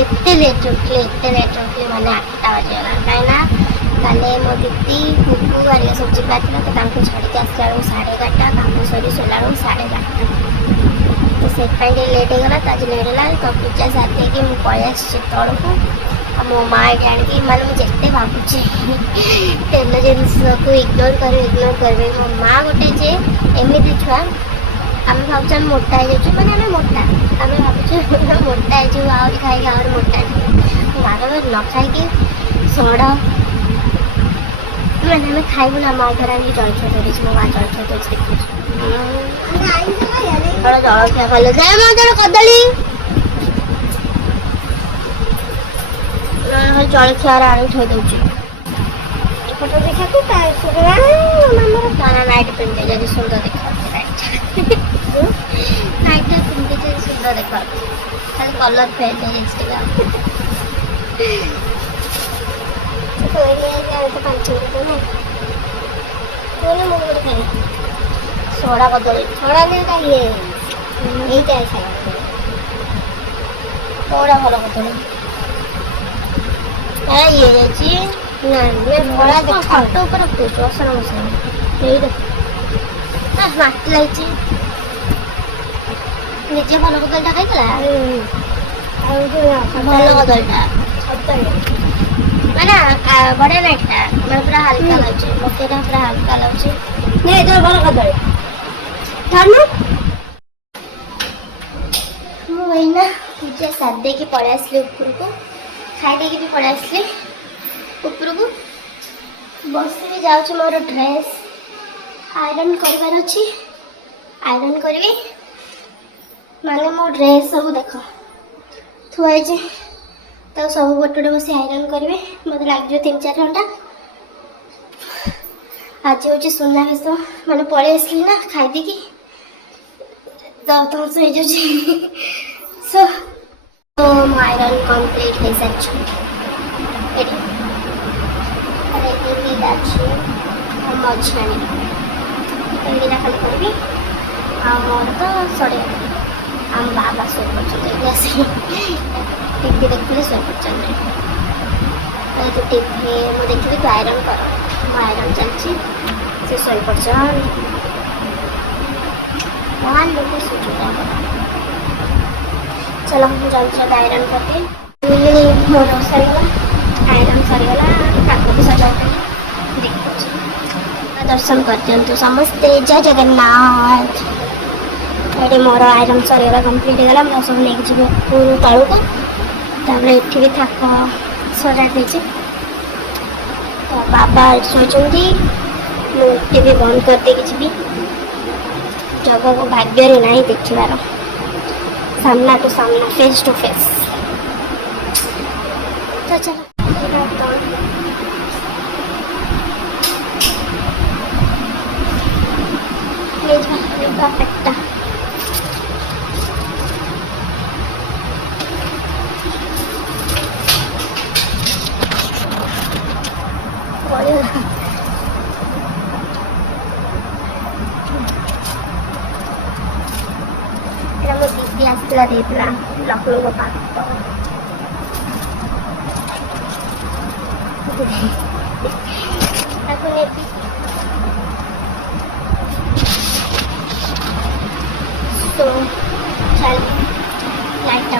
एते लेट उठली मैंने 8टा बजीगला कहीं मो दीदी कुकू गारिया सब जीवा तो छाड़ी आसला बेलू 11:30 काम सरी सोला 11:30 तो से लेट होगला तो आज लेट है तो पूजा साथी कि मुझे पलि तौक मो माँ जाणी माने मुझे भावुची तेल जिनस को इग्नोर करेंगे मो माँ गोटे जे एमती छुआ आम भावुँ आम मोटा हो मैंने आम मोटा आम भावुँ मोटा हो आहरी खाई आहरी मोटा बार न खाई सड़ मैंने आम खाइबू ना माँ घर आगे जलखिया धरी मो माँ जलखिया धरी देखो जलखिया कल जाए कदली जलखिया आनी थी दूसरी फोटो देखा नाइट पिंधे जब सुंदर देखा नाइट पिंधे सुंदर देखा खाली कलर फेड सोडा कदली सोडा नहीं ये सोडा भल कदली ये भड़ा देख छात ऊपर रखुच असर मसला माटी लगी निजे भल कदलीटा खाई भल कदलीटा मैंने बढ़िया नाइटा मैं पूरा हल्का लगे मत पूरा हल्का लगे नहीं तो भल कदली मुझे पूजा सादे की पलि आसली ऊपर को खाई भी पलि आसली ऊपर को बस भी जाऊँ मोर ड्रेस आयरन कर आयरन करी माने मो ड्रेस सब देख थुआई तो सब गोटे बस आयरन करेंगे मत लगे 3-4 घंटा आज हूँ सुनावेश मैंने पलि आसली ना खाई कि दस हो सो तो आयरन कम्प्लीट हो सारी मछाणी एटा खाली करी मोर तो सड़े आम बाबा शो टीवी देखते शो तो टीवी मुझे देखी तू आयरन कर आयरन चलती से शो महान लोग सुझुटा चलो मुझे जल्दी आयरन करते मोर सरीगला आयरन सरीगला ताक भी सजा दर्शन कर दिंतु समस्ते जय जगन्नाथ ये मोर आयरन सरीगला कम्प्लीट होगा मैं सब नहीं जी पूरा तलू को तापर ये भी थाक सजा देती तो बाबा शोचती टीवी बंद कर दे जी जगह को भाग्य नहीं देखार सामना टू सामना फेस टू फेस तो चलो पेटा मो दीदी आसला लक्ष्मी को पाक तो चल लाइट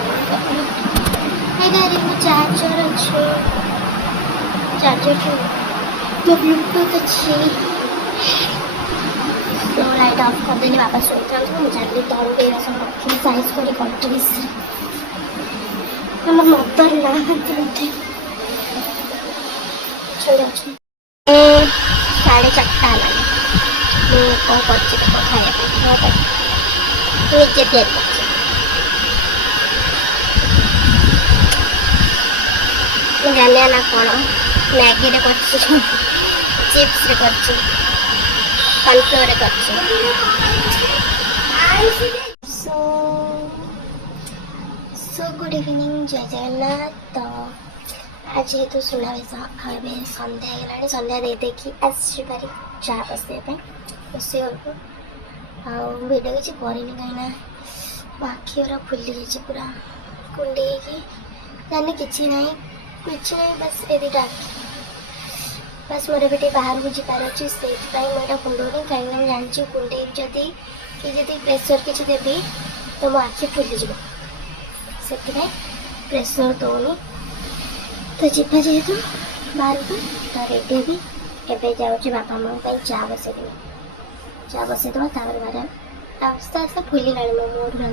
चार्जर अच्छे चार्जर तो ब्लूटूथ अच्छी तो लाइट ऑफ कर देली बाबा सोचा मुझे तौर के सब रखी साइज कर कंट्रीज मदर ना चलो 4:30 है कौन कर खाया नीचे तैयारी कर जाने ना कौन मैगी रे कर चिप्स रे कर कॉर्नफ्लोर कर सो गुड इवनिंग जय जगन्नाथ तो आज जेहतु सुनावेश सन्ध्या होगा सन्ध्या दे देखी आसी पारि चाह बसैया रोषे घर को भिडियो किसी करनी कहीं आखि पूरा फुली जाइए पूरा कुंडे जाने किसी नहीं बस ये दुटा बस मोर भी बाहर को जीवार अच्छे से मुझे कुंडे कहीं जानी कुंडे जदि कि प्रेसर किसी देवी तो मो आखि फुलीज से प्रेसर दौनी तो जीवा जेहेतु बाहर को तो रेडी भी एवं जाऊँगी बापा माँ चा बसईदेवा बाहर आस्ते आस्ते फुल ला मो मोर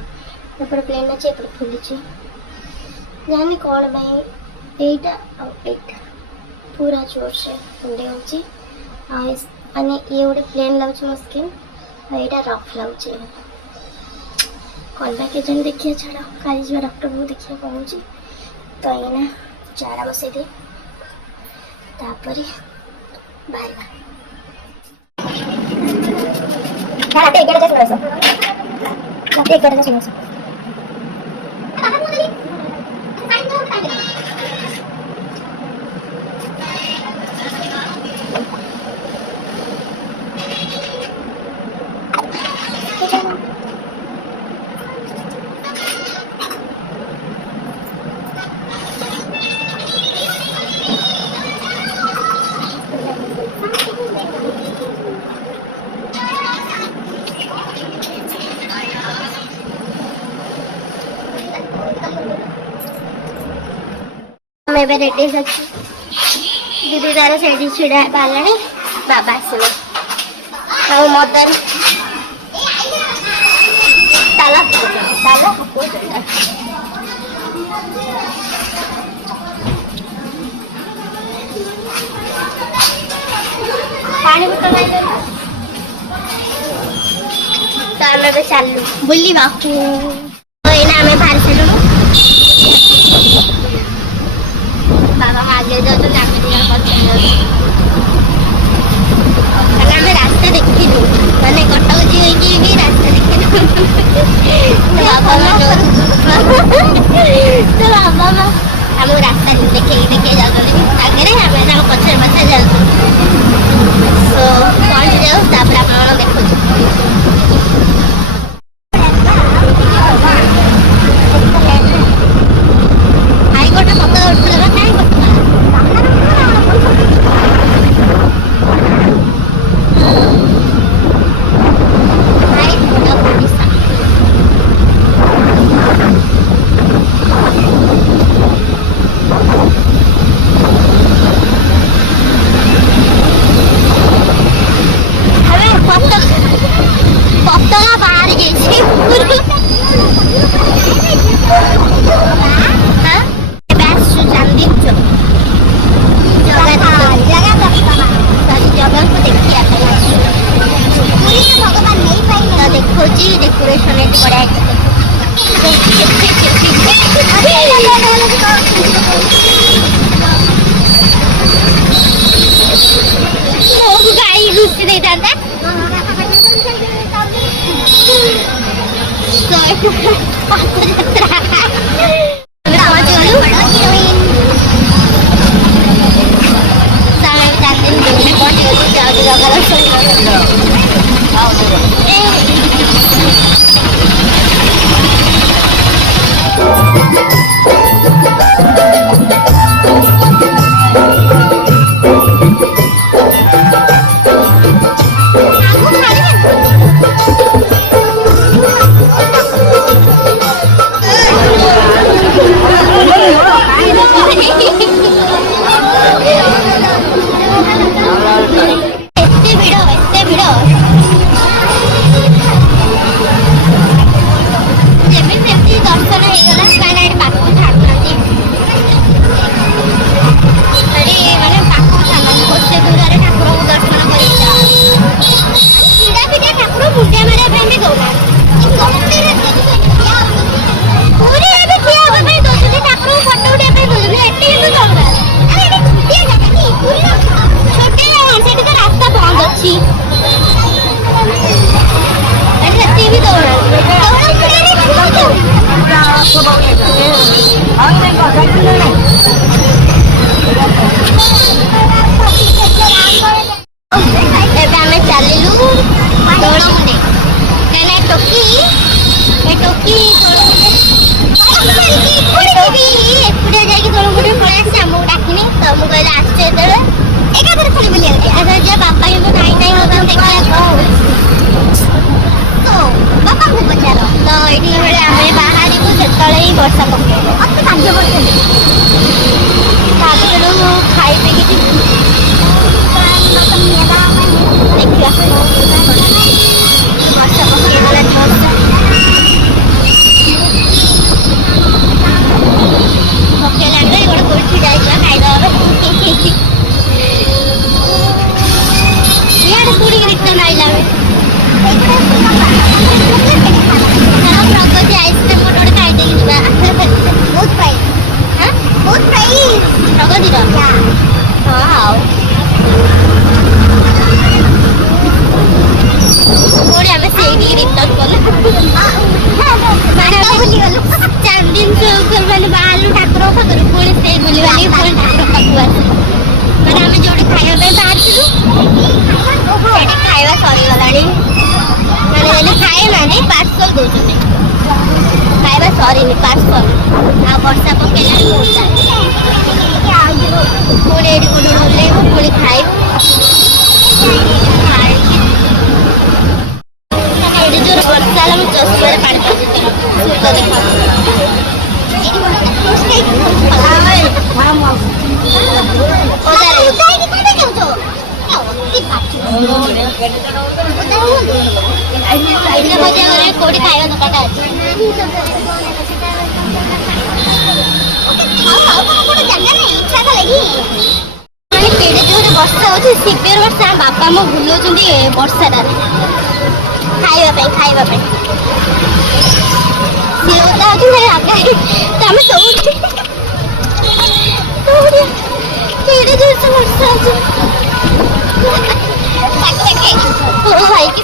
एपटे प्लेन अच्छे एपटे फुली जानी कौन यहीटा आईटा पूरा जोर से कुंडे होने ये गोटे प्लेन लगे मो स्किन यहाँ रफ लगे कौन बा के जन देखिए छाड़ काली जा डॉक्टर को देखिए कहूँ तो ये चारा बसई दे तापर बाहर रात 11 रेडी दीदी तार से छिड़ा बाला बाबा आसवे आ मदन ताला ताला पानी बोतल तो आम चलू बुलवा तो यहाँ आम बाहर चलू बाबा आगे जाते आम रास्ता देखिलु मैंने कटक जी भी रास्ता देखिलु तो बाबा माँ आम रास्ता देखे जाते आगे आम पचे पचे जाऊँ सो पहुँच जाऊँ आप देखो टोकी तो मुझे कहले आछे एतले एकाधर खाली बुलिया एकाधर जे बापा के नाई नाई होता देखा तो बापा को पचारो तो एठी बेले आमे बाहरी को सेतले ही वर्षा पकेले अति कार्य करते ताबेलो खाई पे कि देखिया वर्षा पकेले वर्षा पकेले आगे गोटे गोठी जाई खाई दो यार पूरी रिटर्न आइला प्रगति आइसक्रीम गोटे खाई देली बहुत प्राइस हाँ बहुत प्राइस प्रगति हाँ आओ थोड़ी आम से रिटर्न कल चांदीन चौक मैंने बाहर ठाकुर पाखे पुणी से बुलवा पुणी ठाकुर पाखु आस मैंने आम जो खाया बाहर खाଇବା ସରିଗଲାଣି ମାନେ ଖାଇବା ନାଇଁ ପାର୍ସଲ ଦଉଛନ୍ତି ଖାଇବା ସରିନି ପାର୍ସଲ ଆଉ ବର୍ଷା ପକେଇଲାଣି ପୁଣି ଏଠି କୋଉଠି ଓହ୍ଲେଇବୁ ପୁଣି ଖାଇବୁ ଏଠି ଜୋର ବର୍ଷା ହେଲା ମୁଁ ଚଷମାରେ ପାଣି ପଶୁଥିଲି ସୁତ ଦେଖା कोड़ी खाଇବା ଦୋକାନଟା ଅଛି କେଡ଼େ ଜୋରେ ବର୍ଷା ହଉଛି ସିଭିୟର ବର୍ଷା ବାପା ମୋ ବୁଲଉଛନ୍ତି ବର୍ଷାଟାରେ ଖାଇବା ପାଇଁ ସିଏ ଓଦା ହଉଛି ଆଗରେ ଆମେ ଦୌଡ଼ି କେଡ଼େ ଜୋରସେ ବର୍ଷା ହଉଛି ओ भाई की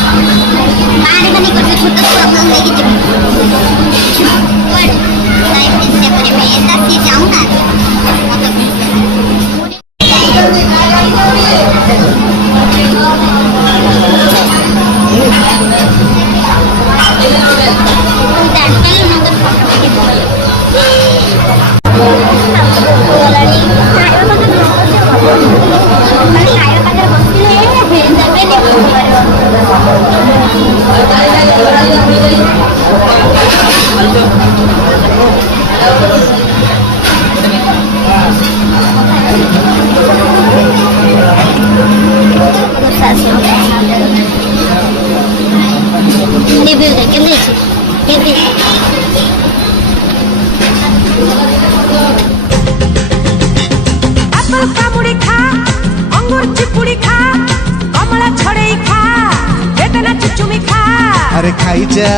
बाहर बनी करते छोटा प्रॉब्लम लेके चल लाइफ इससे करे मैं ऐसा सी जाऊंगा रिव्यू दे केमने छी केमने एप्पल कामुड़ी खा अंगूर चिपुड़ी खा कमला छड़ई खा बेदना चुचुमी खा अरे खाई जा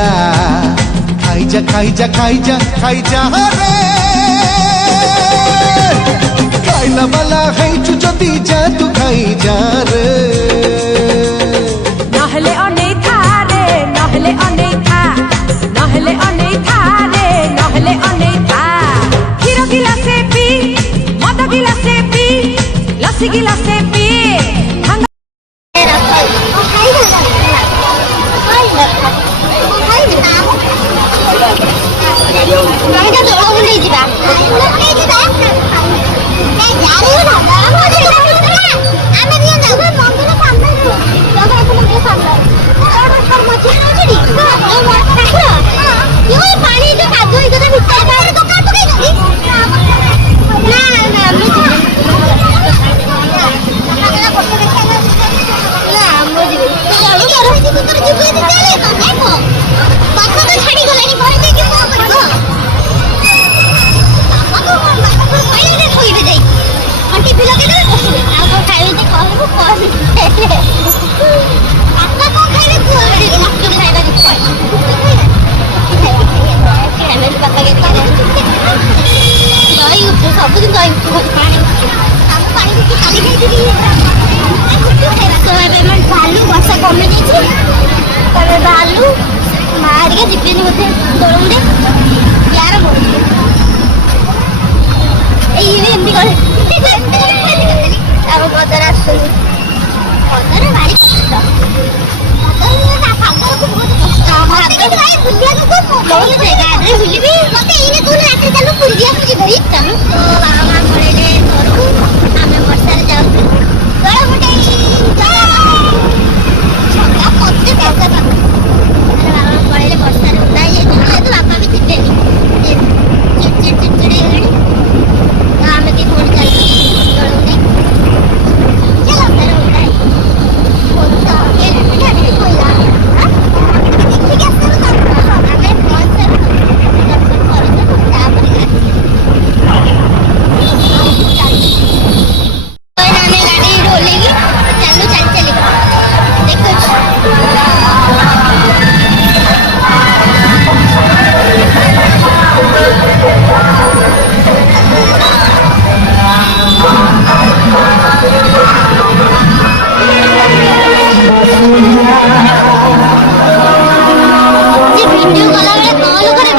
खाई जा खाई जा खाई जा खाई जा रे खाइला वाला है जदी जा तू खाई जा रे नहले अनेक खा रे नहले अनेक खा नहले अनेक खा रे नहले अनेक खा खीर गिलासे पी मद गिलासे पी लस्सी गिलासे पी ବୁଲିବି ମତେ ଏଇନେ କୋଉଦିନ ରାତିରେ ଚାଲୁ ପୁରୀ ଯିବାକୁ ଯିବି ଚାଲୁ ତ ବାବା ମା ପଳେଇଲେ ଘରକୁ ଆମେ ବର୍ଷାରେ ଯାଉଛୁ ଗଳ ଗୋଟେ ଛକା ମତେ ବର୍ଷା ପାଗ ବାବା ମା ପଳେଇଲେ ବର୍ଷାରେ ଓଦା ହେଇଯାଇଛୁ ଯେହେତୁ ବାପା ବି ଥିବେନି ଚିଡ଼ଚିଡ଼ ହେଇଗଲେଣି ତ ଆମେ ଟିକେ କୋଉଠି ଚାଲିଛୁ ଜଳକୁ ନେଇ ଚାଲ ତାର ଓଦା ହେଇଛି ଓଦା ହେଲାଣି ଆମେ କୋଇଲା ଦେଖିକି ଆସିବୁ ଆମେ ପହଞ୍ଚିବୁ ଦର୍ଶନ କରିଦେବୁ ତାପରେ ଆମେ ଗାଡ଼ି ଓହ୍ଲେଇକି ଚାଲୁ ଚାଲି ଦେଖୁଛୁ ଭିଡ଼ିଓ କଲାବେଳେ କଲ୍ ଉପରେ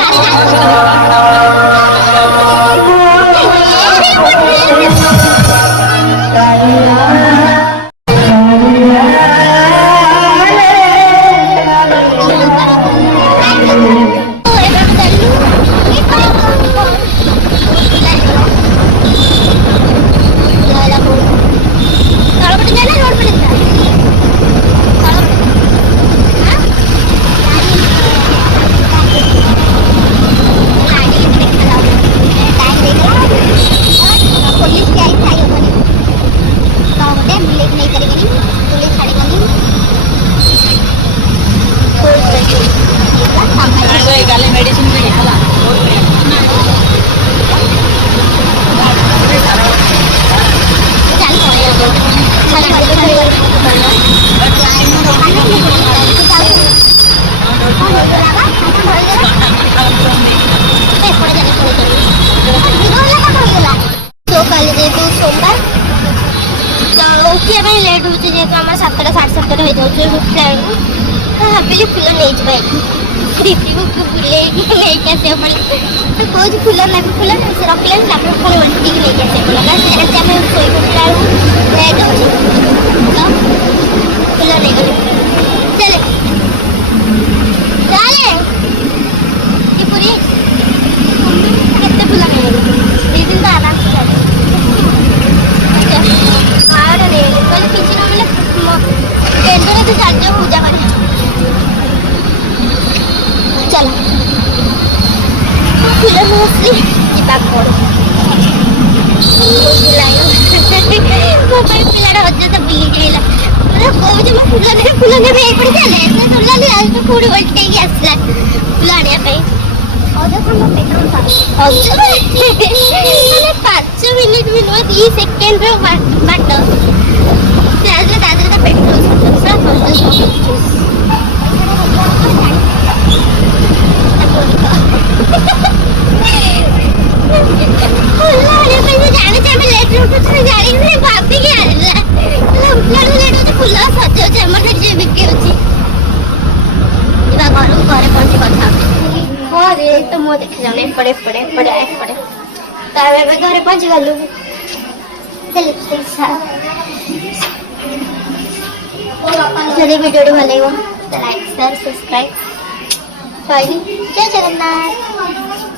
ଭାରି लेट होती जेहेतु आम 7टा 7:30 हो जाऊँ उठला तो भाविली फुल नहीं जाए दीदी को बुले लेके आसे पड़े तो कौन फुल ना फुल से रखले पुणी उल्टी लेके आसे पड़ा आज आम शोई उठला लेट हो फुल नहीं गले चले चले ये पूरी केते फुल नहीं दीदी तो आराम से चले कल किसी ना मिले केंद्र तो चल जाओ पूजा करने चलो फुल मोस्टली जीवा पड़ो मोबाइल पिलाटा हजे तो बुली गला कौन फुल ने पड़े चले सुनला आज तो पूरी उल्टे आसला फुल आने 5 मिनिट भी नुह 2 सेकेंड बाट पेट्रोल फुल सजाऊे आम बिक्री होती घर घरे पहुंची कथा तो मुझे देखी जाऊन एपटे एपटे एपटे एपटे घरे पहुंची गलु जदि वीडियो भल लगे तो लाइक शेयर सब्सक्राइब जय जगन्नाथ।